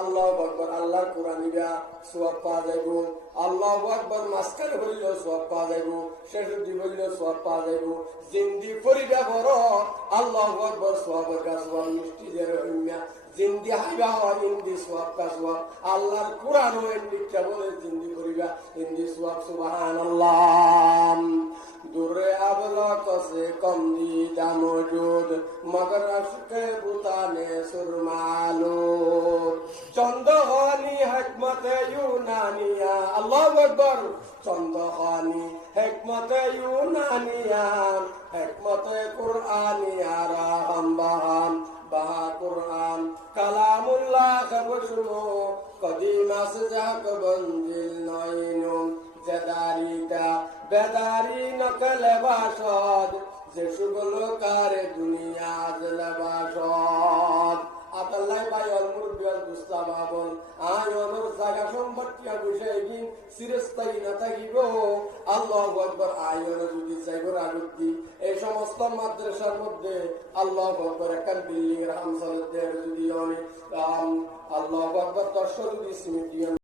আল্লাহু আকবার, আল্লাহর কোরআন নিবা সওয়াব পাওয়া যাইব। আল্লাহু আকবার মাঝখানে বললেও সওয়াব পাওয়া যাইব, শেষে দি বললেও সওয়াব পাওয়া যাইব। জিন্দি পড়িবা বড় আল্লাহু আকবার সওয়াবের কাজ সওয়াব মিষ্টি দের হইয়া জিন্দি হাইবা হয় ইন্দি সওয়াব কাজ সওয়াব। আল্লাহর কোরআন ও ইন্দিকা বলে জিন্দি পড়িবা ইন্দি সওয়াব। সুবহানাল্লাহ। दूरे अबलक से कम दीदा मौजूद मगर अश्के बुताने सुरमालो चंदहानी हिकमत यूनानिया। अल्लाहु अकबर। चंदहानी हिकमत यूनानिया हिकमत कुरआनिया राहम बहाम बहा कुरआन कलामुल्लाह खबशुमो कदीमा सजाक बंजिल नईनुम जदारीता বেদারি নকলে বাসদ যে সুগলো কারে দুনিয়া জলে বাসদ। আতাল্লাই ভাই অলমুর বিয়াল দুস্তা বাবন আয় অনুর জায়গা সম্পত্তি বিষয় দিন চিরস্থায়ী না থাকিব। আল্লাহু আকবার। আয় অনু যদি চাইবর আগুতি এই সমস্ত মাদ্রাসার মধ্যে আল্লাহু আকবার একখান বিল্ডিং এর হামসালের যদি অনেক আল্লাহু আকবার 10 যদি স্মৃতি